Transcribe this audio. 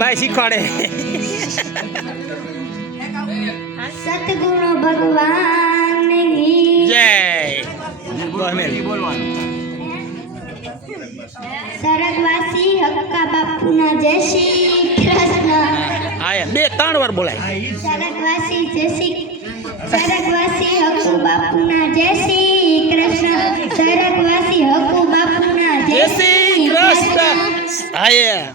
ભાઈ શીખવાડે. સતગુરુ ભગવાન કી જય. સ્વર્ગવાસી હક્કા બાપુના જય શ્રી કૃષ્ણ. આયા 2-3 વાર બોલાય. સ્વર્ગવાસી હક્કુ બાપુના જય શ્રી કૃષ્ણ. સ્વર્ગવાસી હક્કુ બાપુના જય શ્રી કૃષ્ણ. આયા.